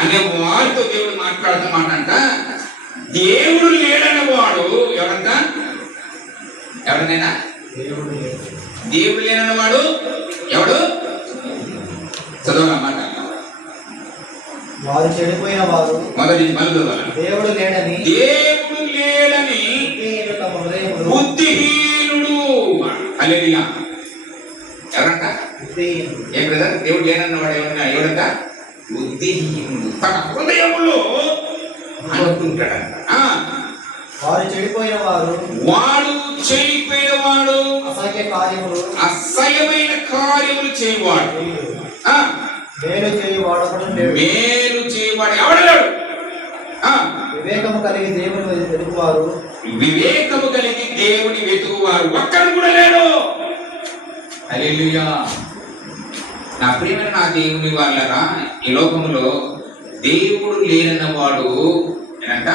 అనే వారితో దేవుడు మాట్లాడుతున్నమాట. దేవుడు లేడన్నవాడు ఎవరంట? ఎవరినైనా దేవుడు లేనన్నవాడు ఎవడు? చదవాలన్నమాట. వారు చెడిపోయిన వారు మొదటి దేవుడు లేడని బుద్ధిహీనుడు. హల్లెలూయా. ఎవరంట? ఏం బ్రదర్? దేవుడు లేనన్నవాడు ఎవడంట? బుద్ధిహీనుడు. తన హృదయములో అనుకుంటాడంట. వారు చెడిపోయిన వాడు అసహ్యమైన కార్యములు చేయవాడు. మేలు చేయవాడు ఎవడలేడు. వివేకము కలిగి దేవుని వెతుకువారు ఒక్కడు కూడా లేడు. హల్లెలూయా. నా ప్రియమైన నా దేవుని వాళ్ళరా, ఈ లోకంలో దేవుడు లేనన్నవాడు ఏంట?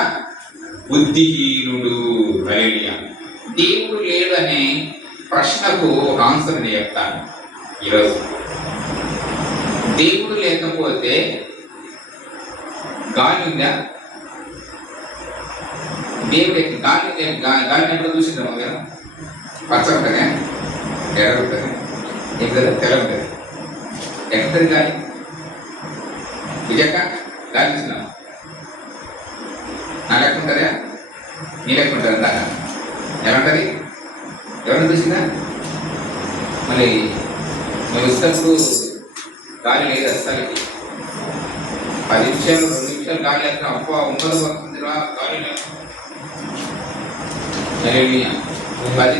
బుద్ధిహీనుడు. హల్లెలూయా. దేవుడు లేడు అనే ప్రశ్నకు ఆన్సర్ నేను చెప్తాను ఈరోజు. దేవుడు లేకపోతే గాలి ఉందా? దేవుడు గాలిని ఎప్పుడు చూసిందా? మీరు పచ్చ ఉంటుంది, ఎర్ర ఉంటుంది, ఎక్కడ తెల్ల ఉంటుంది. ఎక్కడి గాలి? విజయక్క గాలి చూసినా? నా లెక్క ఉంటుందా? నీ లెక్క ఉంటుంది. అందాక ఎలా ఉంటుంది? ఎవరిని చూసిందా? మళ్ళీ ఇస్తకు గాలి లేదు అస్సలకి. 10 నిమిషాలు 2 నిమిషాలు గాలి లేక అప్ప ఉండదు వస్తుందిరా గాలి లేదు. 10